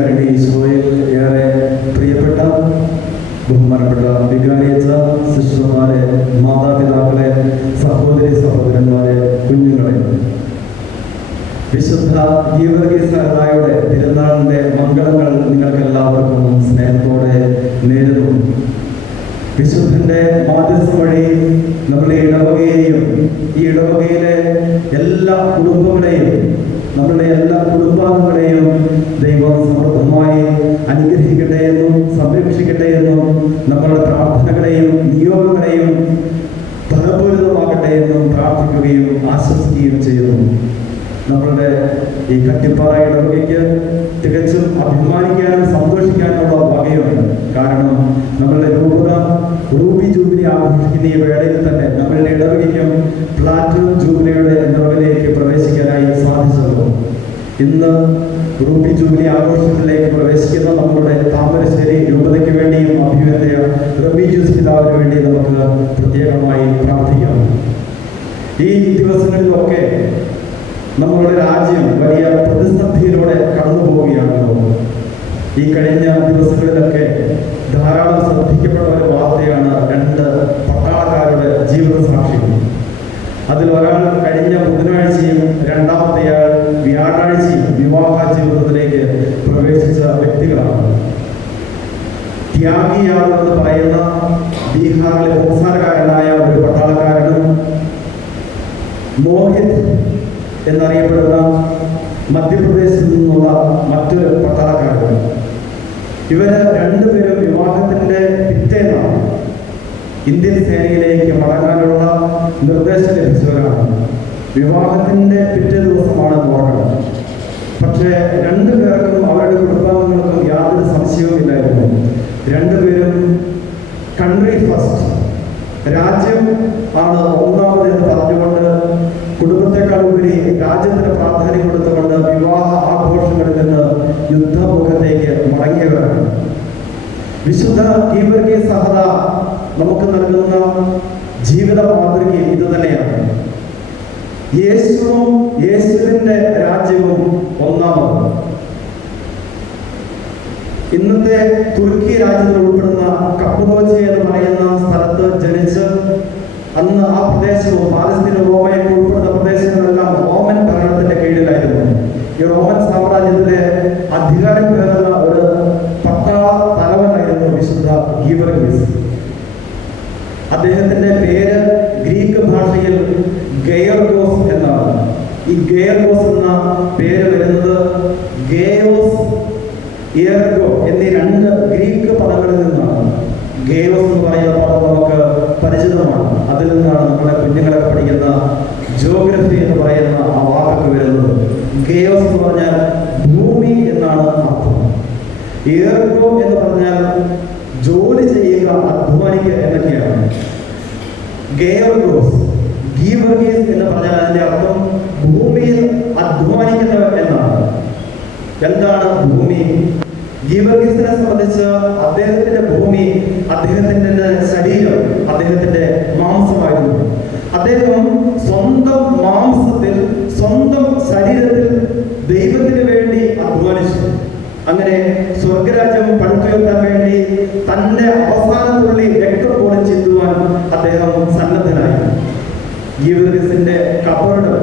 കരുണ ഈശോയിൽ ഏറെ പ്രിയപ്പെട്ട ബഹുമാനപ്പെട്ട വികാരിയച്ച, സിസ്റ്റർമാരെ, മാതാപിതാക്കളെ, സഹോദരി സഹോദരന്മാരെ, കുഞ്ഞുങ്ങളെ, വിശുദ്ധ ഗീവർഗീസ് സഹദായുടെ തിരുനാളിന്റെ മംഗളങ്ങൾ നിങ്ങൾക്ക് എല്ലാവർക്കും സ്നേഹത്തോടെ നേരുന്നു. വിശുദ്ധന്റെ മാധ്യസ്ഥം വഴി നമ്മുടെ ഇടവകയെയും ഈ ഇടവകയിലെ എല്ലാ കുടുംബങ്ങളെയും നമ്മളുടെ എല്ലാ കുടുംബാംഗങ്ങളെയും ദൈവം സമൃദ്ധമായി അനുഗ്രഹിക്കട്ടെ എന്നും സംരക്ഷിക്കട്ടെ എന്നും നമ്മളുടെ പ്രാർത്ഥനകളെയും നിയോഗങ്ങളെയും ഫലപൂരിതമാകട്ടെ എന്നും പ്രാർത്ഥിക്കുകയും ആശംസിക്കുകയും ചെയ്യുന്നു. നമ്മളുടെ ഈ കട്ടിപ്പാറ ഇടവകയ്ക്ക് തികച്ചും അഭിമാനിക്കാനും സന്തോഷിക്കാനുള്ള വകയുണ്ട്. കാരണം നമ്മളുടെ റൂബി ജൂബിലി ആഘോഷിക്കുന്ന ഈ വേളയിൽ തന്നെ നമ്മളുടെ ഇടവകയ്ക്കും പ്ലാറ്റിനം ജൂബിലിയുടെ നിറവിലേക്ക് പ്രവേശിക്കാനായി സാധിച്ചല്ലോ. ഇന്ന് റൂബി ജൂബിലി ആഘോഷത്തിലേക്ക് പ്രവേശിക്കുന്ന നമ്മളുടെ താമരശ്ശേരി രൂപതയ്ക്ക് വേണ്ടിയും അഭിവന്യ റബി ജൂസ് പിതാവിന് വേണ്ടി നമുക്ക് പ്രത്യേകമായി പ്രാർത്ഥിക്കാം. ഈ ദിവസങ്ങളിലൊക്കെ നമ്മളുടെ രാജ്യം വലിയ പ്രതിസന്ധിയിലൂടെ കടന്നു പോവുകയാണല്ലോ. ഈ കഴിഞ്ഞ ദിവസങ്ങളിലൊക്കെ ധാരാളം ശ്രദ്ധിക്കപ്പെട്ട ഒരു വാർത്തയാണ് 2 പട്ടാളക്കാരുടെ ജീവിത സാക്ഷികൾ. അതിൽ ഒരാൾ കഴിഞ്ഞ ബുധനാഴ്ചയും രണ്ടാമത്തെയാൾ വ്യാഴാഴ്ചയും വിവാഹ ജീവിതത്തിലേക്ക് പ്രവേശിച്ച വ്യക്തികളാണ്. ത്യാഗിയാണെന്ന് പറയുന്ന ബീഹാറിലെ സംസ്ഥാനക്കാരനായ ഒരു പട്ടാളക്കാരനും മോഹിത് എന്നറിയപ്പെടുന്ന മധ്യപ്രദേശിൽ നിന്നുള്ള മറ്റൊരു പട്ടാളക്കാരൻ. ഇവര് രണ്ടുപേരും വിവാഹത്തിന്റെ പിറ്റേന്നാണ് ഇന്ത്യൻ സേനയിലേക്ക് മടങ്ങാനുള്ള നിർദ്ദേശം ലഭിച്ചവരാണ്. വിവാഹത്തിന്റെ പിറ്റേ ദിവസമാണ് ഓർക്കണം. പക്ഷേ രണ്ടുപേർക്കും അവരുടെ കുടുംബാംഗങ്ങൾക്കും യാതൊരു സംശയവുമില്ലായിരുന്നു. രണ്ടുപേരും കൺട്രി ഫസ്റ്റ്, രാജ്യം ആണ് ഒന്നാമതെന്ന് പറഞ്ഞുകൊണ്ട് കുടുംബത്തെക്കാൾ ഉപരി രാജ്യത്തിന് പ്രാധാന്യം കൊടുത്തുകൊണ്ട് വിവാഹ ആഘോഷങ്ങളിൽ നിന്ന് യുദ്ധമുഖത്തേക്ക് മടങ്ങിയവരാണ്. വിശുദ്ധ ഗീവർഗീസ് സഹദാ നമുക്ക് നൽകുന്ന ജീവിത മാതൃക ഇത് തന്നെയാണ്. യേശുവും യേശുവിന്റെ രാജ്യവും ഒന്നാമത്. ഇന്നത്തെ തുർക്കി രാജ്യത്തിൽ ഉൾപ്പെടുന്ന കപ്പദോച്ച എന്ന് പറയുന്ന സ്ഥലത്ത് ജനിച്ച് അന്ന് ആ പ്രദേശവും പാലസ്തീൻ റോമയൊക്കെ ഉൾപ്പെടുന്ന പ്രദേശങ്ങളെല്ലാം റോമൻ ഭരണത്തിന്റെ കീഴിലായിരുന്നു. ഈ റോമൻ സാമ്രാജ്യത്തിലെ അധികാരം പേറുന്ന ഒരു പട്ടാള തലവനായിരുന്നു വിശുദ്ധ ഗീവർഗീസ്. അദ്ദേഹത്തിന്റെ പേര് ഗ്രീക്ക് ഭാഷയിൽ ഗെയർഗോസ് എന്നാണ്. ഈ ഗെയർഗോസ് എന്ന പേര് വരുന്നത് ഗേയോസ്, ഇയർഗോ എന്നീ 2 ഗ്രീക്ക് പദങ്ങളിൽ നിന്നാണ്. ഗേയോസ് എന്ന് പറയുന്ന പദം നമുക്ക് പരിചിതമാണ്. അതിൽ നിന്നാണ് നമ്മുടെ കുഞ്ഞുങ്ങളൊക്കെ പഠിക്കുന്ന ജിയോഗ്രഫി എന്ന് പറയുന്ന ആ വാക്കൊക്കെ വരുന്നത്. ഗേയോസ് എന്ന് പറഞ്ഞാൽ ഭൂമി എന്നാണ് അർത്ഥം. ഇയർഗോ എന്ന് പറഞ്ഞാൽ ജോലി ചെയ്യുക, അധ്വാനിക്കുക എന്നൊക്കെയാണ്. ഗെയർഗോസ്, ഗീവർഗീസ് എന്ന് പറഞ്ഞാൽ അതിന്റെ അർത്ഥം ഭൂമിയിൽ അധ്വാനിക്കുന്നവർ എന്നാണ്. എന്താണ് ഭൂമി? ഗീവർഗീസിനെ സംബന്ധിച്ച് അദ്ദേഹത്തിന്റെ ഭൂമി അദ്ദേഹത്തിന്റെ ശരീരം, അദ്ദേഹത്തിന്റെ മാംസമായിരുന്നു. അദ്ദേഹം സ്വന്തം മാംസത്തിൽ, സ്വന്തം ശരീരത്തിൽ ദൈവത്തിന് വേണ്ടി അധ്വാനിച്ചു. അങ്ങനെ സ്വർഗരാജ്യം പടുത്തുയർത്താൻ വേണ്ടി തന്റെ അവസാനത്തുള്ളി രക്തം പോലും ചിന്തുവാൻ അദ്ദേഹം സന്നദ്ധനായി. ഗീവർഗീസിന്റെ കബറിടം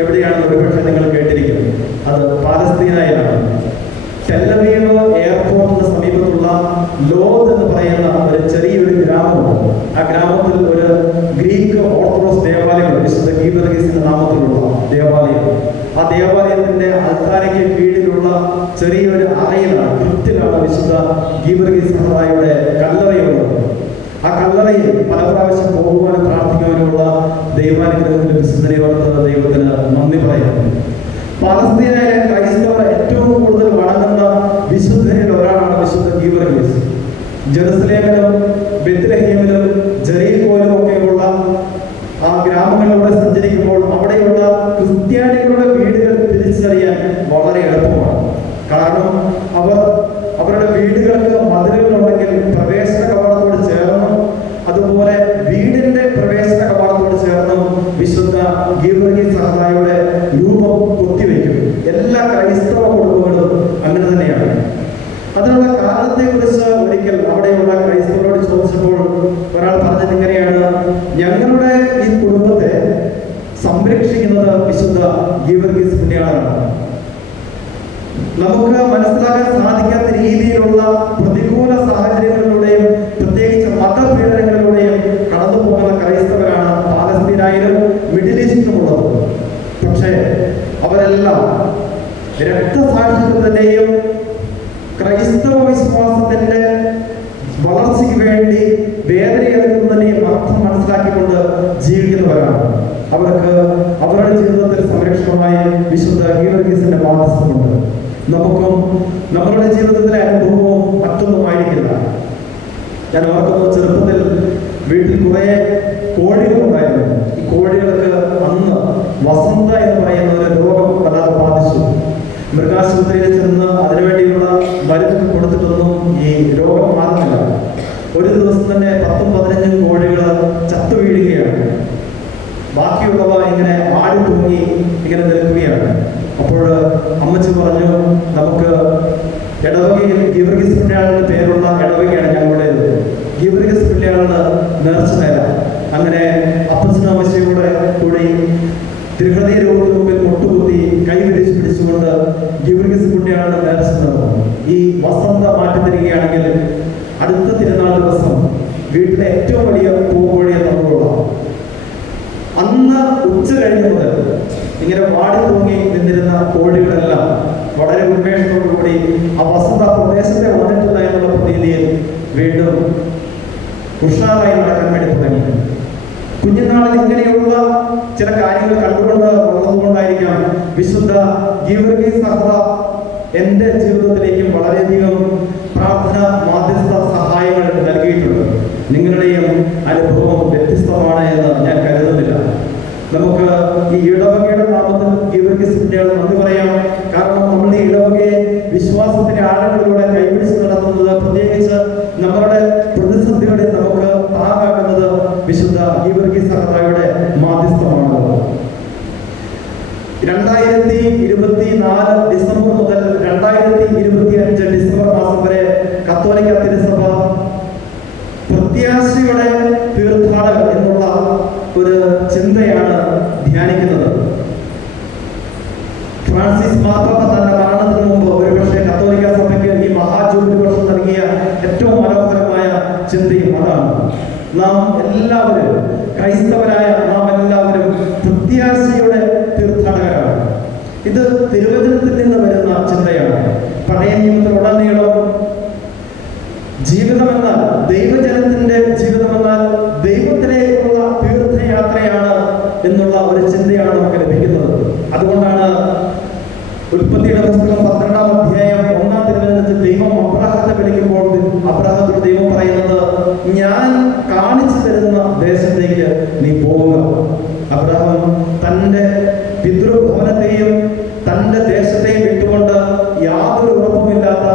എവിടെയാണെന്ന് ഒരുപക്ഷെ നിങ്ങൾ കേട്ടിരിക്കും. അത് പാലസ്തീനയിലാണ്. ടെല്ലവീവ് എയർപോർട്ടിന് സമീപത്തുള്ള ലോദ് എന്ന് പറയുന്ന ഒരു ചെറിയൊരു ഗ്രാമമുണ്ട്. ആ ഗ്രാമത്തിൽ ഒരു ഗ്രീക്ക് ഓർത്തഡോക്സ് ദേവാലയമുണ്ട്, വിശുദ്ധ ഗീവർഗീസിന്റെ നാമത്തിലുള്ള ദേവാലയം. ആ ദേവാലയത്തിന്റെ അൽത്താരയ്ക്ക് കീഴിലുള്ള ചെറിയൊരു അറയിലാണ്, ക്രിപ്റ്റിലാണ് വിശുദ്ധ ഗീവർഗീസ് സഹദായുടെ കല്ലറയുള്ളത്. ആ കല്ലറയിൽ പല പ്രാവശ്യം പോകുവാനും പ്രാർത്ഥിക്കുവാനുമുള്ള ദൈവാനുഗ്രഹത്തിന് വിശുദ്ധനെ ഓർത്ത് ദൈവത്തിന് നന്ദി പറയുന്നു. പാലസ്തീനയിലെ ക്രൈസ്തവർ ഏറ്റവും കൂടുതൽ വണങ്ങുന്ന വിശുദ്ധരിൽ ഒരാളാണ് വിശുദ്ധ ഗീവർഗീസ്. ജെറുസലേമിലും ബെത്ലഹേമിലും ജെറീക്കോയിലും ഒക്കെയുള്ള ആ ഗ്രാമങ്ങളിലൂടെ സഞ്ചരിക്കുമ്പോൾ അവിടെയുള്ള ക്രിസ്ത്യാനികളുടെ വീടുകൾ തിരിച്ചറിയാൻ വളരെ എളുപ്പമാണ്. കാരണം അവരുടെ വീടുകൾക്ക് മതിലുകളുണ്ടെങ്കിൽ പ്രവേശന കവാടത്തോട് ചേർന്നും അതുപോലെ വീടിന്റെ പ്രവേശന കവാടത്തോട് ചേർന്നും വിശുദ്ധ ഗീവർഗീസ് സഹദായുടെ രൂപം കൊത്തിവെക്കും. എല്ലാ ക്രൈസ്തവ കുടുംബങ്ങളും അങ്ങനെ തന്നെയാണ്. കാരണത്തെക്കുറിച്ച് ഒരിക്കൽ അവിടെയുള്ള ക്രൈസ്തവരോട് ചോദിച്ചപ്പോൾ ഒരാൾ പറഞ്ഞത് ഇങ്ങനെയാണ്: ഞങ്ങളുടെ ഈ കുടുംബത്തെ സംരക്ഷിക്കുന്നത് വിശുദ്ധ ഗീവർഗീസ് പുണ്യാളനാണ്. നമുക്ക് മനസ്സിലാക്കാൻ സാധിക്കാത്ത രീതിയിലുള്ള പ്രതികൂല സാഹചര്യങ്ങളിലൂടെയും പ്രത്യേകിച്ച് മതപീഡനങ്ങളിലൂടെയും കടന്നു പോകുന്ന ക്രൈസ്തവരാണ് പാലസ്തീനായാലും മിഡിൽ ഈസ്റ്റിലുമുള്ളത്. പക്ഷേ അവരെല്ലാം രക്തസാക്ഷിത്വത്തിന്റെയും ക്രൈസ്തവ വിശ്വാസത്തിന്റെ വളർച്ചയ്ക്ക് വേണ്ടി വേദനയെടുക്കുന്നതിനെയും അർത്ഥം മനസ്സിലാക്കിക്കൊണ്ട് ജീവിക്കുന്നവരാണ്. അവർക്ക് അവരുടെ ജീവിതത്തിൽ സംരക്ഷണമായി വിശുദ്ധ ഗീവർഗീസിന്റെ മാധ്യസ്ഥമുണ്ട്. നമുക്കും നമ്മളുടെ ജീവിതത്തിലെ അനുഭവവും മറ്റൊന്നുമായിരിക്കില്ല. ഞാൻ ഓർക്കുന്നു, ചെറുപ്പത്തിൽ വീട്ടിൽ കുറെ കോഴികളുണ്ടായിരുന്നു. ഈ കോഴികൾക്ക് അന്ന് വസന്ത എന്ന് പറയുന്ന ഒരു രോഗം വല്ലാതെ ബാധിച്ചു. മൃഗാശുപത്രിയിൽ ചെന്ന് അതിനുവേണ്ടിയുള്ള മരുന്ന് കൊടുത്തിട്ടൊന്നും ഈ രോഗം മാറുന്നില്ല. ഒരു ദിവസം തന്നെ 10-15 കോഴികൾ ചത്തു വീഴുകയാണ്. ബാക്കിയുള്ളവ ഇങ്ങനെ ആടി തൂങ്ങി ഇങ്ങനെ നിൽക്കുകയാണ്. അപ്പോൾ അമ്മച്ചി പറഞ്ഞു, നമുക്ക് ഇടവകയിൽ ഗീവർഗീസ് പുണ്യാളന്റെ പേരുള്ള ഇടവകയാണ് ഞങ്ങളുടേത്, ഗീവർഗീസ് പുണ്യാളിന് നേർച്ച നേരാം. അങ്ങനെ അപ്പച്ചനും അമ്മച്ചിയും കൂടി തിരുഹൃദയ രൂപത്തിന് മുമ്പിൽ മുട്ടുകുത്തി കൈവിരിച്ച് പിടിച്ചുകൊണ്ട് ഗീവർഗീസ് പുണ്യാളിന് നേർച്ച നേർന്നു. ഈ വസന്ത മാറ്റി തരികയാണെങ്കിൽ അടുത്ത തിരുനാൾ ദിവസം വീട്ടിലെ ഏറ്റവും വലിയ പൂക്കോഴിയെ തന്നുകൊള്ളാം. അന്ന് ഉച്ച കഴിഞ്ഞ് മുതൽ ഇങ്ങനെ വാടി തൂങ്ങി നിന്നിരുന്ന കോഴികളെല്ലാം വളരെ ഉന്മേഷത്തോടുകൂടി ആ വസന്ത പ്രദേശത്തെ വന്നിട്ടില്ല എന്നുള്ള പ്രതീതിയിൽ വീണ്ടും ഉഷാറായി നടക്കാൻ വേണ്ടി തുടങ്ങി. കുഞ്ഞുനാളിൽ ഇങ്ങനെയുള്ള ചില കാര്യങ്ങൾ കണ്ടുകൊണ്ട് വന്നതുകൊണ്ടായിരിക്കാം വിശുദ്ധ ഗീവർഗീസ് സഹ എൻ്റെ ജീവിതത്തിലേക്കും വളരെയധികം പ്രാർത്ഥന മാധ്യസ്ഥ സഹായങ്ങൾ നൽകിയിട്ടുണ്ട്. നിങ്ങളുടെയും അനുഭവം വ്യത്യസ്തമാണ് എന്ന് ഞാൻ കരുതുന്നില്ല. നമുക്ക് ഈ ഇടവകയുടെ നാമത്തിൽ ഗീവർഗീസ് പുണ്യാളന് നന്ദി പറയാം. കാരണം നമ്മൾ ഈ ഇടവകയെ വിശ്വാസത്തിന്റെ ആഴങ്ങളിലൂടെ കൈപിടിച്ച് നടത്തുന്നത്, പ്രത്യേകിച്ച് നമ്മളുടെ പ്രതിസന്ധികളെ നമുക്ക് താങ്ങാകുന്നത് വിശുദ്ധ ഗീവർഗീസ് സഹയുടെ മാധ്യസ്ഥമാണ്. 2024 ഡിസംബർ മുതൽ 2025 ഡിസംബർ മാസം വരെ കത്തോലിക്ക തിരുസഭ പ്രത്യാശയുടെ തീർത്ഥാടകർ എന്നുള്ള ഒരു ചിന്തയാണ് ധ്യാനിക്കുന്നത്. ഫ്രാൻസിസ് മാർപ്പാപ്പ തന്റെ മരണത്തിന് മുമ്പ് ഒരുപക്ഷെ കത്തോലിക്ക സഭയ്ക്ക് ഈ മഹാജൂബിലി വർഷം നൽകിയ ഏറ്റവും മനോഹരമായ ചിന്തയും അതാണ്. നാം എല്ലാവരും, ക്രൈസ്തവരായ നാം എല്ലാവരും പ്രത്യാശയുടെ തീർത്ഥാടകരാണ്. ഇത് തിരുവചനത്തിൽ നിന്ന് വരുന്ന ചിന്തയാണ്. പഴയ നിയമത്തിലുടനീളം ജീവിതമെന്നാൽ, ദൈവജനത്തിന്റെ ജീവിതമെന്നാൽ ദൈവത്തിലേക്കുള്ള തീർത്ഥയാത്രയാണ് എന്നുള്ള ഒരു ചിന്തയാണ് നമുക്ക് ലഭിക്കുന്നത്. അതുകൊണ്ടാണ് ഉൽപ്പത്തിയുടെ പുസ്തകം 12-ാം അധ്യായം 1-ാം തിരുവചനത്തിൽ ദൈവം അബ്രാഹത്തെ വിളിക്കുമ്പോൾ അബ്രാഹത്തോട് ദൈവം പറയുന്നത്, ഞാൻ കാണിച്ചു തരുന്ന ദേശത്തേക്ക് നീ പോവുക. അബ്രാഹം തൻ്റെ പിതൃഭവനത്തെയും തൻ്റെ ദേശത്തെയും വിട്ടുകൊണ്ട് യാതൊരു ഉറപ്പുമില്ലാത്ത,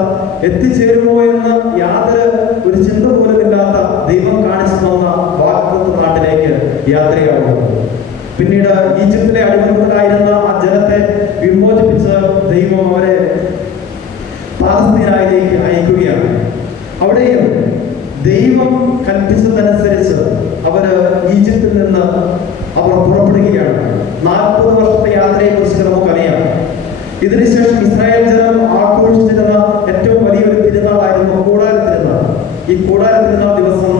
എത്തിച്ചേരുമോ എന്ന് യാതൊരു ഒരു ചിന്ത പോലുമില്ലാത്ത ദൈവം കാണിച്ചു തന്ന വാഗ്ദത്ത നാട്ടിലേക്ക് യാത്രയാവുന്നു. പിന്നീട് ഈജിപ്തിലെ അടിമകളായിരുന്ന ആ ജനത്തെ വിമോചിപ്പിച്ച് ദൈവം അവരെ പാലസ്തീനയിലേക്ക് അയക്കുകയാണ്. അവിടെയും ദൈവം കൽപ്പിച്ചതനുസരിച്ച് അവര് ഈജിപ്തിൽ നിന്ന് അവർ പുറപ്പെടുകയാണ്. 40 വർഷത്തെ യാത്രയെക്കുറിച്ച് നമുക്കറിയാം. ഇതിനുശേഷം ഇസ്രായേൽ ജനം ആഘോഷിച്ചിരുന്ന ഏറ്റവും വലിയൊരു തിരുനാളായിരുന്നു കൂടാര തിരുനാൾ. ഈ കൂടാര തിരുനാൾ ദിവസം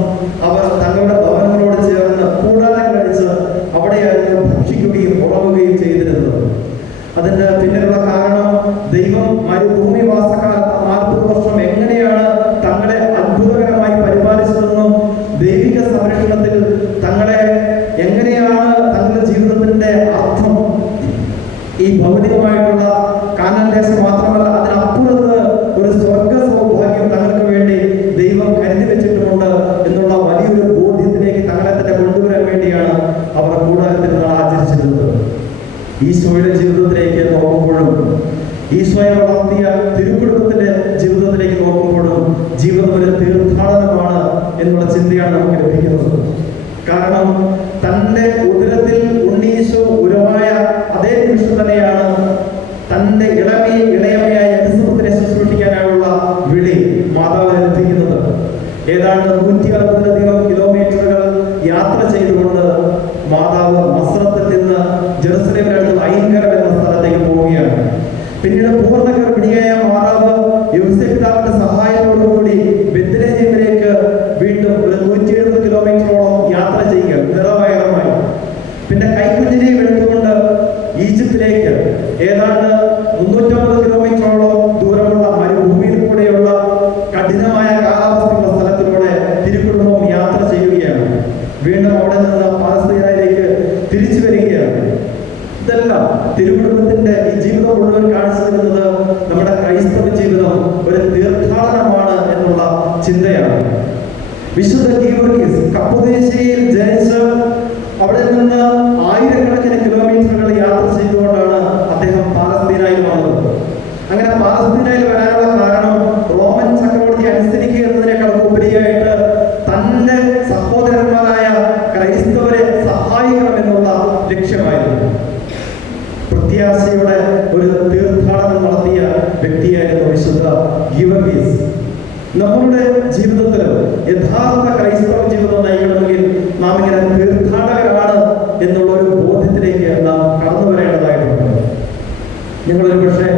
അവർ തങ്ങളുടെ ഭവനങ്ങളോട് ചേർന്ന് കൂടാരം കഴിച്ച് അവിടെയായിരുന്നു ഭക്ഷിക്കുകയും ഉറങ്ങുകയും ചെയ്തിരുന്നത്. അതിന്റെ പിന്നിലുള്ള കാരണം ദൈവം മരുഭൂമിവാസകാലത്ത് 40 വർഷം എങ്ങനെയാണ് തങ്ങളെ അത്ഭുതകരമായി പരിപാലിച്ചതെന്നും ദൈവിക സംരക്ഷണത്തിൽ തങ്ങളെ എങ്ങനെയാണ് തങ്ങളുടെ ജീവിതത്തിന്റെ അർത്ഥം ഈ ഭൗതികമായിട്ടുള്ള കാനാൻ ദേശം മാത്രമല്ല, അതിനപ്പുറത്ത് ഒരു സ്വർഗ സൗഭാഗ്യം തങ്ങൾക്ക് വേണ്ടി ദൈവം കരുതി വെച്ചിട്ടുമുണ്ട് എന്നുള്ള വലിയൊരു ബോധ്യത്തിലേക്ക് തങ്ങളെ തന്നെ കൊണ്ടുവരാൻ വേണ്ടിയാണ് അവർ കൂടാരത്തിൽ ആചരിച്ചിരുന്നത്. ഈശോയുടെ ജീവിതത്തിലേക്ക് നോക്കുമ്പോഴും, ഈശോയെ വളർത്തിയ തിരുക്കുടുംബത്തിന്റെ ജീവിതത്തിലേക്ക് നോക്കുമ്പോഴും ജീവിതം ഒരു തീർത്ഥാടനമാണ് എന്നുള്ള ചിന്തയാണ് നമുക്ക് ലഭിക്കുന്നത്. കാരണം തന്റെ ഉദരത്തിൽ ഉണ്ണീശോ ഉരമായ അതേ നിമിഷം തന്നെയാണ് തന്റെ ഇളയമയായ എലിസബത്തിനെ ശുശ്രൂഷിക്കാനായുള്ള വിളി ഏതാണ്ട് 160 കിലോമീറ്ററുകൾ യാത്ര ചെയ്തുകൊണ്ട് മാതാവ് നസ്രത്തിൽ നിന്ന് ജെറുസലേമിനടുത്ത് ഐൻകരം എന്ന സ്ഥലത്തേക്ക് പോവുകയാണ്. പിന്നീട് പൂർണ്ണ ഗർഭിണിയായ മാതാവ് യോസേപ്പിതാവിന്റെ സഹായത്തോടുകൂടി ബെത്ലഹേമിലേക്ക് വീണ്ടും ഒരു 170 കിലോമീറ്ററോളം യാത്ര ചെയ്യുക നിറവയറുമായി. പിന്നെ കൈക്കുഞ്ഞിനെയും എടുത്തുകൊണ്ട് ഈജിപ്തിലേക്ക് ഏതാണ്ട് 350 കിലോമീറ്ററോളം ദൂരമുള്ള മരുഭൂമിയിൽ കൂടെയുള്ള കഠിനമായ കാലാവസ്ഥയുള്ള സ്ഥലത്തിലൂടെ തിരുക്കുടുംബം യാത്ര ചെയ്യുകയാണ്. വീണ്ടും അവിടെ നിന്ന് പാലസ്തീനയിലേക്ക് തിരിച്ചു വരികയാണ്. ഇതെല്ലാം തിരുക്കുടുംബത്തിന്റെ ഈ ജീവിതം മുഴുവൻ കാണിച്ചു തരുന്നത് നമ്മുടെ ക്രൈസ്തവ ജീവിതം ഒരു തീർത്ഥാടനമാണ് എന്നുള്ള ചിന്തയാണ്. വിശുദ്ധ ഗീവർഗീസ് കപ്പുദേശയിൽ ജനിച്ച് അവിടെ നിന്ന് ആയിരക്കണക്കിന് കിലോമീറ്ററുകൾ യാത്ര ചെയ്തുകൊണ്ടാണ് അദ്ദേഹം പാലസ്തീനയിൽ വന്നത്. അങ്ങനെ പാലസ്തീനയിൽ വരാനുള്ള കാരണം റോമൻ ചക്രവർത്തി അനുസരിക്കുക എന്നതിനേക്കാൾ ഉപരിയായിട്ട് തന്റെ സഹോദരന്മാരായ ക്രൈസ്തവരെ സഹായിക്കണം എന്നുള്ള ലക്ഷ്യമായിരുന്നു. പ്രത്യാശയുടെ ഒരു തീർത്ഥാടനം നടത്തിയ വ്യക്തിയായിരുന്നു വിശുദ്ധ ഗീവർഗീസ്. നമ്മളുടെ ജീവിതത്തിൽ യഥാർത്ഥ ക്രൈസ്തവ ജീവിതം നയിക്കണമെങ്കിൽ നാം ഇങ്ങനെ തീർത്ഥാടകരാണ് എന്നുള്ള ഒരു ബോധ്യത്തിലേക്ക് നാം കടന്നു വരേണ്ടതായിട്ടുണ്ട്. ഞങ്ങളൊരു പക്ഷേ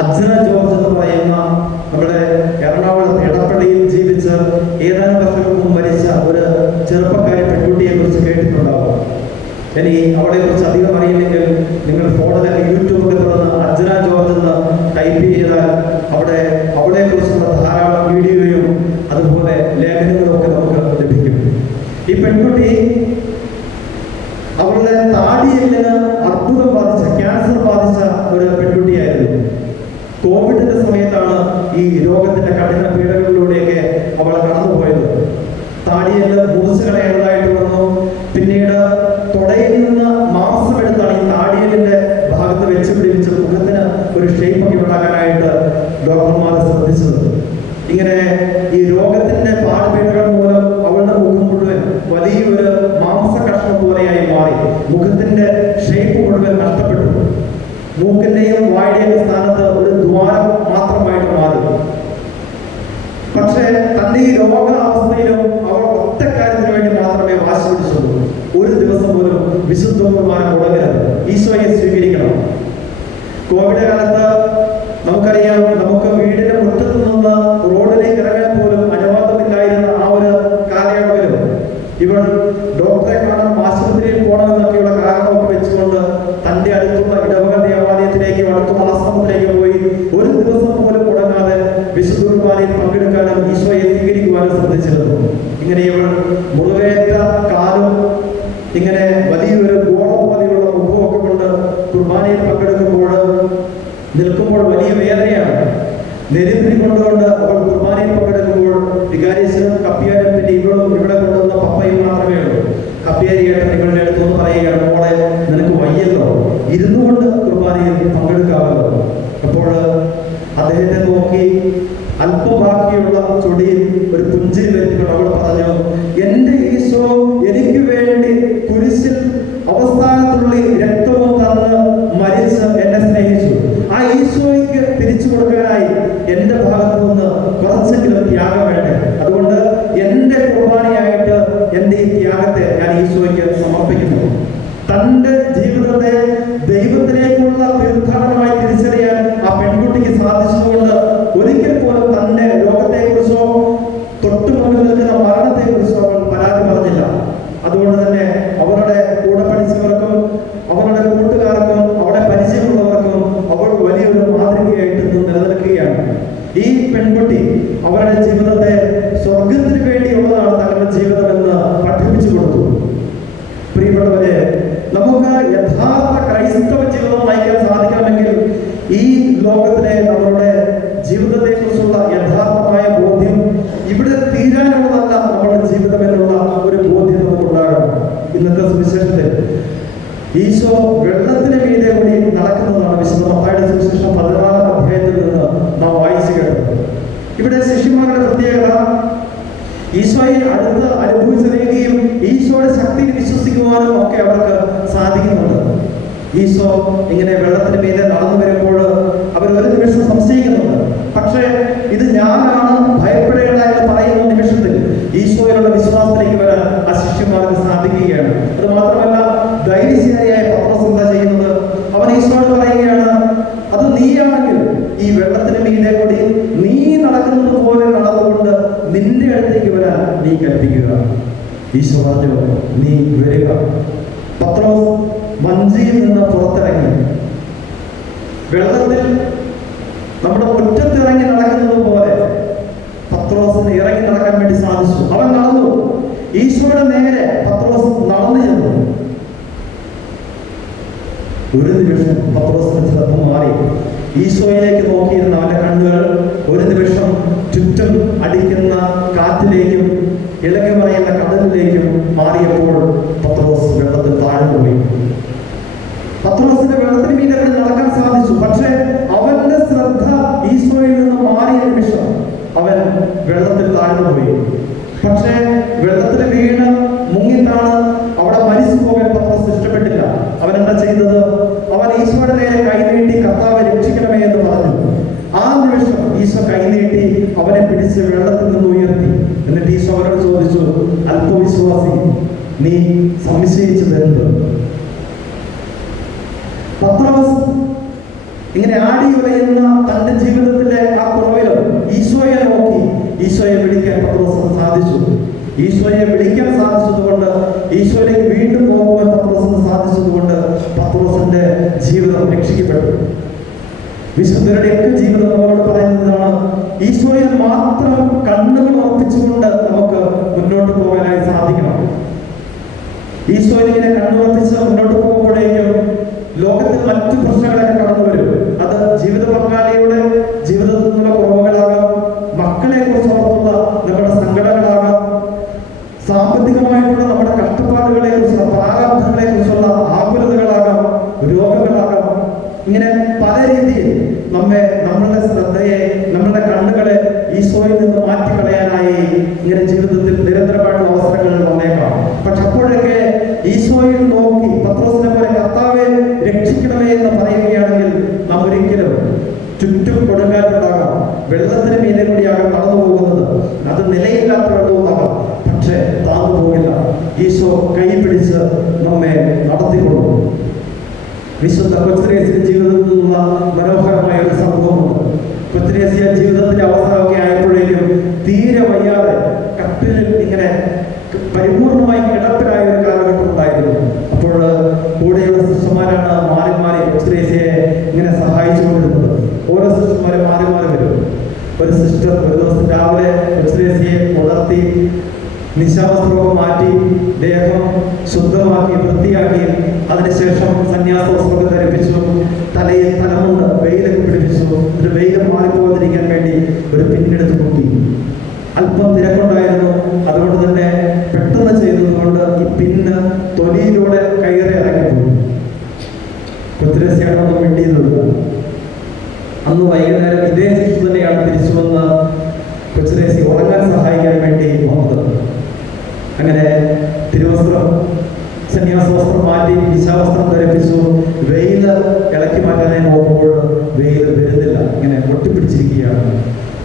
അജ്ന ജോർജ് എന്ന് പറയുന്ന നമ്മുടെ എറണാകുളത്ത് എടപ്പള്ളിയിൽ ജീവിച്ച് ഏതാനും വർഷങ്ങൾക്ക് മുമ്പ് മരിച്ച ഒരു ചെറുപ്പക്കാരി പെൺകുട്ടിയെ കുറിച്ച് കേട്ടിട്ടുണ്ടാവും. ഇനി അവളെ കുറിച്ച് അധികം അറിയില്ലെങ്കിൽ നിങ്ങൾ ഫോണിലൊക്കെ യൂട്യൂബൊക്കെ തുറന്ന് അജ്ന ജോർജ് എന്ന് ടൈപ്പ് ചെയ്താൽ അവിടെ അവളെ കുറിച്ചുള്ള ധാരാളം വീഡിയോയും അതുപോലെ ലേഖനങ്ങളും ഒക്കെ നമുക്ക് ലഭിക്കും. ഈ പെൺകുട്ടി അവളുടെ താടിയെല്ലിന് അർബുദം ബാധിച്ച ക്യാൻസർ ബാധിച്ച ഒരു പെൺകുട്ടിയായിരുന്നു. കോവിഡിന്റെ സമയത്താണ് ഈ രോഗത്തിന്റെ കഠിന പീഡകളിലൂടെയൊക്കെ അവൾ കടന്നുപോയത്. താടിയെല്ല് മുറിച്ചു കളയേണ്ടതായിട്ട് വന്നു. പിന്നീട് തുടയിൽ നിന്ന് മാംസമെടുത്താണ് ഈ താടിയെല്ലിന്റെ ഭാഗത്ത് വെച്ച് പിടിപ്പിച്ച് മുഖത്തിന് ഒരു ഷേപ്പൊക്കെ ഉണ്ടാക്കാനായിട്ട് ഡോക്ടർമാർ ശ്രദ്ധിച്ചത്. ഇങ്ങനെ ഈ രോഗത്തിന്റെ പാടുപീടുകൾ മൂലം അവളുടെ മുഖം മുഴുവൻ വലിയൊരു മാംസ കഷ്ണം പോലെയായി മാറി. മുഖത്തിന്റെ ഷേപ്പ് മുഴുവൻ നഷ്ടപ്പെട്ടു. മൂക്കിന്റെയും വായുടെയും സ്ഥാനത്ത് ഒരു ദ്വാരം മാത്രമായിട്ട് മാറി. പക്ഷേ തന്റെ ഈ രോഗാവസ്ഥയിലും അവർ ഒറ്റ കാര്യത്തിന് വേണ്ടി മാത്രമേ വാശി പിടിച്ചുള്ളൂ. ഒരു ദിവസം പോലും വിശുദ്ധ കുർബാന മുടങ്ങരുത്, ഈശോയെ സ്വീകരിക്കണം. കോവിഡ് കാലത്ത് നമുക്കറിയാം, നമുക്ക് വീടിന്റെ മുറ്റത്ത് നിന്ന് റോഡിലേക്ക് ഇറങ്ങാൻ പോലും അനുവാദമില്ലായിരുന്ന ആ ഒരു കാലയളവിലും ഇവൾ ഡോക്ടറെ കാണാൻ ആശുപത്രിയിൽ പോകണമെന്നൊക്കെയുള്ള കാരണമൊക്കെ വെച്ചുകൊണ്ട് തന്റെ അടുത്തുള്ള ഇടവക ദേവാലയത്തിലേക്ക് അടുത്തുള്ള ആശ്രമത്തിലേക്ക് പോയി ഒരു ദിവസം പോലും മുടങ്ങാതെ വിശുദ്ധ കുർബാനയിൽ പങ്കെടുക്കാനും ഈശോയെ സ്വീകരിക്കുവാനും ശ്രദ്ധിച്ചിരുന്നു. ഇങ്ങനെ ഇവൾ മുറിവേറ്റ കാലും ഇങ്ങനെ വലിയൊരു ഗോളം പോലെയുള്ള മുഖമൊക്കെ കൊണ്ട് കുർബാനയിൽ പങ്കെടുക്കുമ്പോൾ നിൽക്കുമ്പോൾ വലിയ വേദനയാണ്. നെരുപിരി കൊണ്ടുകൊണ്ട് അവൾ കുർബാനയിൽ പങ്കെടുക്കുമ്പോൾ വികാരിച്ചനും കപ്പിയാരും പിന്നെ ഇവളും ഇവിടെ കൊണ്ടുവന്ന പപ്പയും മാത്രമേ ഉള്ളൂ. കപ്പിയാരിയായിട്ട് നിങ്ങളുടെ അടുത്തൊന്ന് പറയുകയാണ്, മോളെ നിനക്ക് വയ്യല്ലോ, ഇരുന്നു കൊണ്ട് കുർബാനയിൽ പങ്കെടുക്കാമല്ലോ. അപ്പോൾ അദ്ദേഹത്തെ നോക്കി അല്പം ബാക്കിയുള്ള ചൊടിയിൽ ഒരു പുഞ്ചിരി വരുത്തിക്കൊണ്ട് അവൾ പറഞ്ഞു, എന്റെ ഈശോ എനിക്ക് വേണ്ടി കുരിശിൽ അവസാനത്തുള്ളി രക്തവും തന്ന് മരിച്ച് എന്നെ സ്നേഹിച്ചു. ആ ഈശോയ്ക്ക് തിരിച്ചു കൊടുക്കാനായി എന്റെ ഭാഗത്തു നിന്ന് കുറച്ചെങ്കിലും ത്യാഗം വേണ്ടേ. അതുകൊണ്ട് എന്റെ കുർബാനയായിട്ട് എന്റെ ഈ ത്യാഗത്തെ ഞാൻ ഈശോയ്ക്ക് സമർപ്പിക്കുന്നു. തന്റെ ജീവിതത്തെ ദൈവത്തിലേക്കുള്ള തീർത്ഥാടനമായി തിരിച്ചറിയാൻ ആ പെൺകുട്ടിക്ക് സാധിച്ചതുകൊണ്ട് ഒരിക്കൽ പോലും തന്റെ രോഗത്തെക്കുറിച്ചോ തൊട്ടു മുന്നിൽ നിൽക്കുന്ന മരണത്തെക്കുറിച്ചോ അവൾ പരാതി പറഞ്ഞില്ല. അതുകൊണ്ട് തന്നെ അവരുടെ കൂടെ പഠിച്ചവർക്കും അവരുടെ കൂട്ടുകാർക്കും അവളെ പരിചയമുള്ളവർക്കും അവൾ വലിയൊരു മാതൃകയായിട്ട് നിലനിൽക്കുകയാണ്. ഈ പെൺകുട്ടി അവരുടെ ജീവിതത്തെ സ്വർഗത്തിന് വേണ്ടിയുള്ളതാണ് തങ്ങളുടെ ജീവിതമെന്ന് പഠിപ്പിച്ചു കൊടുത്തു. പ്രിയപ്പെട്ടവരെ, നമുക്ക് യഥാർത്ഥ ക്രൈസ്തവ ജീവിതം നയിക്കാൻ സാധിക്കണമെങ്കിൽ ഈ ലോകത്തിലെ നമ്മളുടെ ജീവിതത്തെ കുറിച്ചുള്ള യഥാർത്ഥമായ ബോധ്യം ഇവിടെ തീരാനുള്ളതല്ല നമ്മുടെ ജീവിതം എന്നുള്ള ഒരു ബോധ്യം നമുക്കുണ്ടാകണം. ഇന്നത്തെ സുവിശേഷത്തിൽ ഈശോ വെള്ളത്തിന് മീതെ കൂടി നടക്കുന്നതാണ് വിശുദ്ധ മത്തായിയുടെ സുവിശേഷം 16-ാം അധ്യായത്തിൽ നിന്ന് നാം വായിച്ചു കേട്ടത്. ഇവിടെ ശിഷ്യന്മാരുടെ പ്രത്യേകത ഈശോയെ അടുത്ത് അനുഭവിച്ചറിയുകയും ഈശോയുടെ ശക്തിയിൽ വിശ്വസിക്കുവാനും ഒക്കെ അവർക്ക് സാധിക്കുന്നുണ്ട്. ഈശോ ഇങ്ങനെ വെള്ളത്തിന് മീതെ നടന്നു വരുമ്പോൾ അവർ ഒരു നിമിഷം സംശയിക്കുന്നുണ്ട്. പക്ഷേ ഇത് ഞാനാണ്, ഭയപ്പെടേണ്ട എന്ന് പറയുന്ന നിമിഷത്തിൽ നീ കൽപ്പിക്കുക. ഈശോ പറഞ്ഞു, നീ വരിക. പത്രോസ് വഞ്ചിയിൽ നിന്ന് പുറത്തിറങ്ങി വെള്ളത്തിൽ നമ്മുടെ മുറ്റത്തിറങ്ങി നടക്കുന്നത് പോലെ പത്രോസിന് ഇറങ്ങി നടക്കാൻ വേണ്ടി സാധിച്ചു. അവൻ നടന്നു. ഈശോയുടെ നേരെ പത്രോസ് നടന്നു ചെന്നു. ഒരു നിമിഷം പത്രോസിന്റെ ശ്രദ്ധ മാറി. ഈശോയിലേക്ക് നോക്കിയിരുന്ന അവന്റെ കണ്ണുകൾ ഒരു നിമിഷം ചുറ്റും അടിക്കുന്ന കാറ്റിലേക്കും ഇളകി മറിയുന്ന കടലിലേക്കും മാറിയപ്പോൾ പത്രോസ് വെള്ളത്തിൽ താഴ്ന്നുപോയി. പത്രോസിന്റെ വെള്ളത്തിന് മീതെ നടക്കാൻ സാധിച്ചു. പക്ഷെ അവന്റെ ശ്രദ്ധ ഈശോയിൽ നിന്ന് മാറിയ നിമിഷം അവൻ വെള്ളത്തിൽ താഴ്ന്നുപോയി. പക്ഷേ വെള്ളത്തിൽ വീണ് മുങ്ങിത്താണ് അവിടെ മരിച്ചു പോകാൻ പത്രോസ് ഇഷ്ടപ്പെട്ടില്ല. അവൻ എന്താ ചെയ്തത്? അവൻ ഈശോയുടെ നേരെ കൈനീട്ടി, കർത്താവെ രക്ഷിക്കണമേ എന്ന് പറഞ്ഞു. ആ നിമിഷം ഈശോ കൈനീട്ടി അവനെ പിടിച്ച് വെള്ളത്തിൽ നിന്ന് ഉയർത്തി. എന്നിട്ട് ഈശോ അവനോട് ചോദിച്ചു, അല്പവിശ്വാസി, നീ സംശയിച്ചതെന്ത്? പത്രോസ് ഇങ്ങനെ ആടി ഉലയുന്ന തന്റെ ജീവിതത്തിലെ ആ കുറവിലും ഈശോയെ നോക്കി ഈശോയെ വിളിക്കാൻ പത്രോസിന് സാധിച്ചു. ഈശോയെ വിളിക്കാൻ സാധിച്ചതുകൊണ്ട്, ഈശോയിലേക്ക് വീണ്ടും പോകുവാൻ പത്രോസിന് സാധിച്ചതുകൊണ്ട് പത്രോസിന്റെ ജീവിതം രക്ഷിക്കപ്പെട്ടു. വിശുദ്ധരുടെയൊക്കെ ജീവിതം നമ്മളോട് പറയുന്നതാണ്, ഈശോയിൽ മാത്രം കണ്ണുകൾ ഉറപ്പിച്ചുകൊണ്ട് നമുക്ക് മുന്നോട്ട് പോകാനായി സാധിക്കണം. ഈശോയിലിങ്ങനെ കണ്ണുറപ്പിച്ച് മുന്നോട്ട് പോകുമ്പോഴേക്കും ലോകത്തിൽ മറ്റു പ്രശ്നങ്ങളൊക്കെ കടന്നു വരും. അത് ജീവിത പങ്കാളിയുടെ ജീവിതത്തിൽ നിന്നുള്ള കുറവുകളാകാം, മക്കളെ കുറിച്ച് ഓർത്തുള്ള നമ്മുടെ സങ്കടങ്ങളാകാം, സാമ്പത്തികമായിട്ടുള്ള നമ്മുടെ കഷ്ടപ്പാടുകളെ കുറിച്ചുള്ള പ്രാരാബ്ധങ്ങളെ കുറിച്ചുള്ള ആകുലതകളാകാം, രോഗങ്ങളാകാം. ഇങ്ങനെ പല രീതിയിൽ നമ്മളുടെ ശ്രദ്ധയെ, നമ്മളുടെ കണ്ണുകളെ ഈശോയിൽ നിന്ന് മാറ്റിക്കളയാനായി ഇങ്ങനെ ജീവിതത്തിൽ നിരന്തരമായിട്ടുള്ള അവസരങ്ങൾ വന്നേക്കാം. പക്ഷെ അപ്പോഴൊക്കെ ഈശോയിൽ നോക്കി പത്രോസിനെ പോലെ കർത്താവെ രക്ഷിക്കണമേ എന്ന് പറയുകയാണെങ്കിൽ നാം ഒരിക്കലും ചുറ്റും കൊടുങ്കാറ്റുണ്ടാകാം, വെള്ളത്തിന് മീനെ കൂടിയാകാം നടന്നു പോകുന്നത്. അത് നിലയില്ലാത്ത വെള്ളവുമാകാം, പക്ഷെ താന്നു പോകില്ല. ഈശോ കൈ പിടിച്ച് നമ്മെ നടത്തിക്കൊള്ളും. വിശുദ്ധ കൊച്ചുത്രേസ്യ ജീവിതത്തിൽ നിന്നുള്ള മനോഹരമായ ഒരു സംഭവമുണ്ട്. കൊച്ചുത്രേസ്യ ജീവിതത്തിന്റെ അവസാനമൊക്കെ ആയപ്പോഴേക്കും തീരെ വയ്യാതെ കട്ടിലിൽ ഇങ്ങനെ പരിപൂർണമായി കിടപ്പിലായ ഒരു കാലഘട്ടം ഉണ്ടായിരുന്നു. അപ്പോൾ കൂടെയുള്ള സിസ്റ്റർമാരാണ് മാറി മാറി കൊച്ചുത്രേസ്യയെ ഇങ്ങനെ സഹായിച്ചുകൊണ്ടിരുന്നത്. ഓരോ സിസ്റ്റർമാരെ മാറി മാറി വരും. ഒരു സിസ്റ്റർ ഒരു ദിവസം രാവിലെ കൊച്ചുത്രേസ്യയെ ഉണർത്തി നിശാവസ്ത്രമൊക്കെ മാറ്റി ദേഹം ശുദ്ധമാക്കി വൃത്തിയാക്കി അതിനുശേഷം സന്യാസവസ്ത്രമൊക്കെ ധരിപ്പിച്ചു. തലയിൽ തലമുണ്ട് വെയിലൊക്കെ പിടിപ്പിച്ചു. ഒരു വെയിലും മാറിപ്പോകാതിരിക്കാൻ വേണ്ടി ഒരു പിന്നെടുത്ത് കുത്തി. അല്പം തിരക്കുണ്ടായിരുന്നു, അതുകൊണ്ട് തന്നെ പെട്ടെന്ന് ചെയ്തതുകൊണ്ട് ഈ പിന്ന് തൊലിയിലൂടെ കയറി ഇറങ്ങിപ്പോയി. കൊച്ചുത്രേസ്യയാണെന്ന് വേണ്ടിയതില്ല. അന്ന് വൈകുന്നേരം ഇതേ ശിശു തന്നെയാണ് തിരിച്ചു വന്ന് കൊച്ചുത്രേസ്യ ഉറങ്ങാൻ സഹായിക്കാൻ വേണ്ടി വന്നത്. അങ്ങനെ തിരുവസ്ത്രം, സന്യാസവസ്ത്രം മാറ്റി ദിശാവസ്ത്രം ധരിപ്പിച്ചു. വെയില് ഇളക്കി മാറ്റാനായി നോക്കുമ്പോൾ വെയിൽ വരുന്നില്ല, ഇങ്ങനെ ഒട്ടിപ്പിടിച്ചിരിക്കുകയാണ്.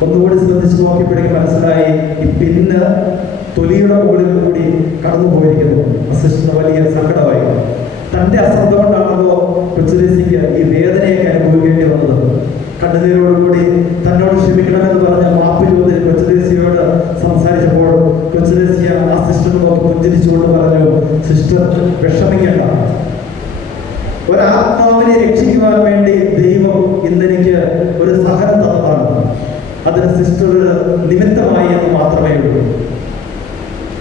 ഒന്നുകൂടി ശ്രദ്ധിച്ച് നോക്കിയപ്പോഴേക്കും മനസ്സിലായി ഈ പിന്ന് തൊലിയുടെ മുകളിൽ കൂടി കടന്നു പോയിരിക്കുന്നു. അസിസ്റ്ററിന് വലിയ സങ്കടമായി. തന്റെ അശ്രദ്ധ കൊണ്ടാണല്ലോ കൊച്ചുത്രേസ്യയ്ക്ക് ഈ വേദനയൊക്കെ അനുഭവിക്കേണ്ടി വന്നത്. കണ്ണുനീരോടുകൂടി തന്നോട് ക്ഷമിക്കണമെന്ന് പറഞ്ഞ മാപ്പ് ചോദിച്ച് കൊച്ചുത്രേസ്യയോട് സംസാരിച്ചപ്പോൾ കൊച്ചുത്രേസ്യ ആ സിസ്റ്റർ നോക്കി പുഞ്ചിരിച്ചുകൊണ്ട് പറഞ്ഞു, സിസ്റ്റർ വിഷമിക്കണ്ട, ഒരാത്മാവിനെ രക്ഷിക്കുവാൻ വേണ്ടി ദൈവം ഇന്നെനിക്ക് ഒരു സഹനം തന്നതാണ്. അതിന് സിസ്റ്റർ ഒരു നിമിത്തമായി എന്ന് മാത്രമേ ഉള്ളൂ.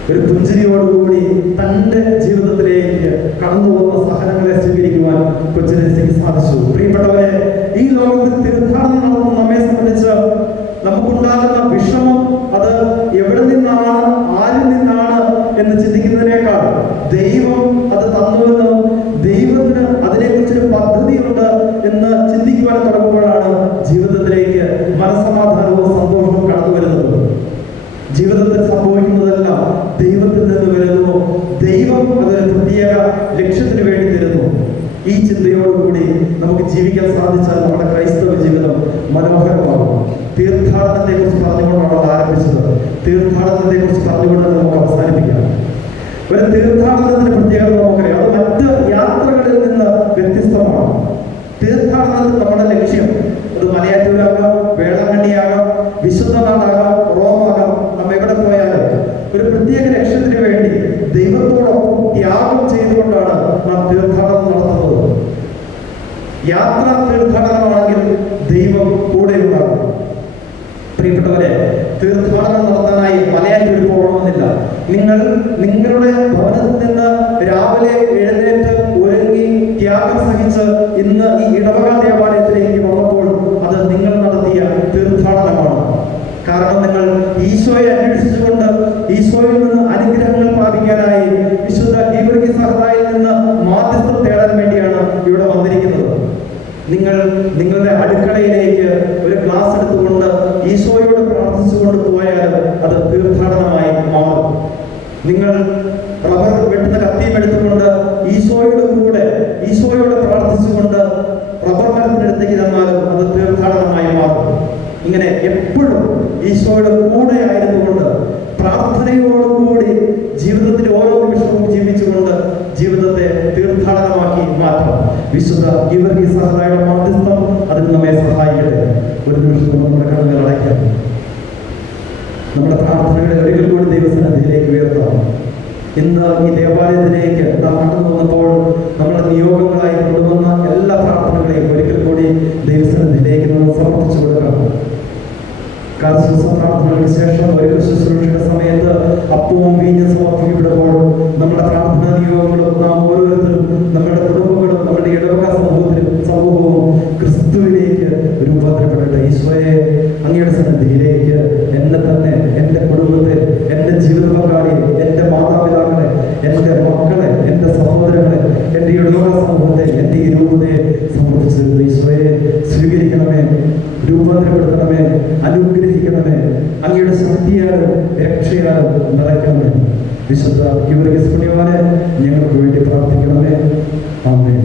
ഒരു പുഞ്ചിരിയോടുകൂടി തന്റെ ജീവിതത്തിലേക്ക് കടന്നു പോകുന്ന സഹനങ്ങളെ സ്വീകരിക്കുവാൻ കൊച്ചുത്രേസ്യയ്ക്ക് സാധിച്ചു. പ്രിയപ്പെട്ടവരെ, ഈ ലോകത്തിൽ തീർത്ഥാടനം നടത്തുന്ന നമ്മെ സംബന്ധിച്ച് നമുക്കുണ്ടാകുന്ന വിഷമം അത് എവിടെ നിന്നാണ്, ആരിൽ നിന്നാണ് എന്ന് ചിന്തിക്കുന്നതിനേക്കാൾ ദൈവം അത് തന്നുവെന്നും ദൈവത്തിന് അതിനെക്കുറിച്ചൊരു പദ്ധതിയുണ്ട് എന്ന് ചിന്തിക്കുവാൻ തുടങ്ങുമ്പോഴാണ് ജീവിതത്തിലേക്ക് മനസ്സമാധാനവും സന്തോഷവും കടന്നു വരുന്നത്. ജീവിതത്തിൽ സംഭവിക്കുന്നതെല്ലാം ദൈവത്തിൽ നിന്ന് വരുന്നു. ദൈവം അതൊരു പ്രത്യേക ലക്ഷ്യത്തിന് വേണ്ടി തരുന്നു. ഈ ചിന്തയോടുകൂടി നമുക്ക് ജീവിക്കാൻ സാധിച്ചാൽ നമ്മുടെ ക്രൈസ്തവ ജീവിതം മനോഹരമാകും. തീർത്ഥാടനത്തെ കുറിച്ച് പറഞ്ഞുകൊണ്ടാണ് ആരംഭിച്ചത്. തീർത്ഥാടനത്തെ കുറിച്ച് പറഞ്ഞുകൊണ്ട് നമുക്ക് അവസാനിപ്പിക്കാം. ഒരു തീർത്ഥാടനത്തിന്റെ പ്രത്യേകത നമുക്കറിയാം, അത് മറ്റ് യാത്രകളിൽ നിന്ന് വ്യത്യസ്തമാണ്. തീർത്ഥാടനത്തിൽ നമ്മുടെ ലക്ഷ്യം അത് മലയാറ്റൂരാകാം, വേളാങ്കണ്ണിയാകാം, വിശുദ്ധ നാടാകാം, റോമാകാം. നമ്മ എവിടെ പോയാലും ഒരു ഒരു പ്രത്യേക ലക്ഷ്യത്തിന് വേണ്ടി ദൈവത്തോടൊപ്പം ത്യാഗം ചെയ്തുകൊണ്ടാണ് നാം തീർത്ഥാടനം നടത്തുന്നത്. യാത്ര തീർത്ഥാടനമാണെങ്കിൽ ദൈവം കൂടെ ഉണ്ടാകും. പ്രിയപ്പെട്ടവരെ, തീർത്ഥാടനം നടത്താനായി മലയാറ്റൂർ പോകണമെന്നില്ല. നിങ്ങൾ നിങ്ങളുടെ ഭവനത്തിൽ നിന്ന് രാവിലെ എഴുന്നേറ്റ് ഒരുങ്ങി ത്യാഗം സഹിച്ച് ഇന്ന് ഈ ഇടവക ദേവാലയത്തിലേക്ക് വന്നപ്പോൾ അത് നിങ്ങൾ നടത്തിയ തീർത്ഥാടനമാണ്. കാരണം നിങ്ങൾ ഈശോയെ അന്വേഷിച്ചുകൊണ്ട് ഈശോയിൽ നിന്ന് അനുഗ്രഹങ്ങൾ പ്രാപിക്കാനായി വിശുദ്ധ ഗീവർഗീസ് സഹതായിൽ നിന്ന് മാധ്യസ്ഥം തേടാൻ വേണ്ടിയാണ് ഇവിടെ വന്നിരിക്കുന്നത്. നിങ്ങൾ നിങ്ങളുടെ അടുക്കളയിലേക്ക് ഒരു ഗ്ലാസ് എടുത്തുകൊണ്ട് ഈശോയോട് പ്രാർത്ഥിച്ചുകൊണ്ട് പോയാൽ അത് തീർത്ഥാടനമായി മാറും. നിങ്ങൾ റബ്ബർ വെട്ടുന്ന കത്തിയും എടുത്തുകൊണ്ട് ഈശോയോട് പ്രാർത്ഥിച്ചുകൊണ്ട് റബ്ബർ മരത്തിനടുത്തേക്ക് ചെന്നാലും അത് തീർത്ഥാടനമായി മാറും. ഇങ്ങനെ എപ്പോഴും ഈശോയുടെ കൂടെ ആയിരുന്നുകൊണ്ട് പ്രാർത്ഥനയോടുകൂടി ജീവിതത്തിൽ ഓരോ നിമിഷവും ജീവിച്ചുകൊണ്ട് ജീവിതത്തെ തീർത്ഥാടനമാക്കി മാറ്റാം. വിശുദ്ധ ഗീവർഗീസ് സഹതായുടെ മാധ്യസ്ഥം അതിന് നമ്മെ സഹായിക്കട്ടെ. ഒരു നിമിഷം നമ്മുടെ കണ്ണുകൾ അടയ്ക്കാം. നമ്മുടെ പ്രാർത്ഥനകളെ ഒരിക്കൽ കൂടി ദൈവസന്നിധിയിലേക്ക് ഉയർത്താം. ഇന്ന് ഈ ദേവാലയത്തിലേക്ക് നാം കടന്നു വന്നപ്പോൾ നമ്മുടെ നിയോഗങ്ങളായി കൊണ്ടുവന്ന എല്ലാ പ്രാർത്ഥനകളെയും ഒരിക്കൽ കൂടി ദൈവസന്നിധിയിലേക്ക് നമ്മൾ സമർപ്പിച്ചു കൊടുക്കാം. പ്രാർത്ഥനകൾക്ക് ശേഷം ഒരു ശുശ്രൂഷയുടെ സമയത്ത് അപ്പവും വീഞ്ഞും സമർപ്പിക്കപ്പെടുമ്പോൾ നമ്മുടെ പ്രാർത്ഥനാ നിയോഗങ്ങളും നാം ഓരോരുത്തരും നമ്മുടെ കുടുംബങ്ങളും നമ്മുടെ ഇടവക സമൂഹവും ക്രിസ്തുവിലേക്ക് രൂപാന്തരപ്പെടട്ടെ. ഈശോയെ, അങ്ങയുടെ സന്നിധിയിലേക്ക് എന്നെ തന്നെ, എൻ്റെ കുടുംബത്തെ, എൻ്റെ ജീവിത പങ്കാളിയെ, എൻ്റെ മാതാപിതാക്കളെ, എൻ്റെ മക്കളെ, എൻ്റെ സഹോദരങ്ങളെ, എൻ്റെ ഇടവക സമൂഹത്തെ, എൻ്റെ ഈ രൂപതയെ സമർപ്പിച്ചു. ഈശോയെ സ്വീകരിക്കണമേ, രൂപാന്തരപ്പെടുത്തണമേ, അനുഗ്രഹിക്കണമേ. അങ്ങയുടെ ശക്തിയാലും രക്ഷയാലും നിറയ്ക്കണമേ. വിശുദ്ധ ഗീവർഗീസ് പുണ്യവാനെ ഞങ്ങൾക്ക് വേണ്ടി പ്രാർത്ഥിക്കണമേ. ആമേൻ.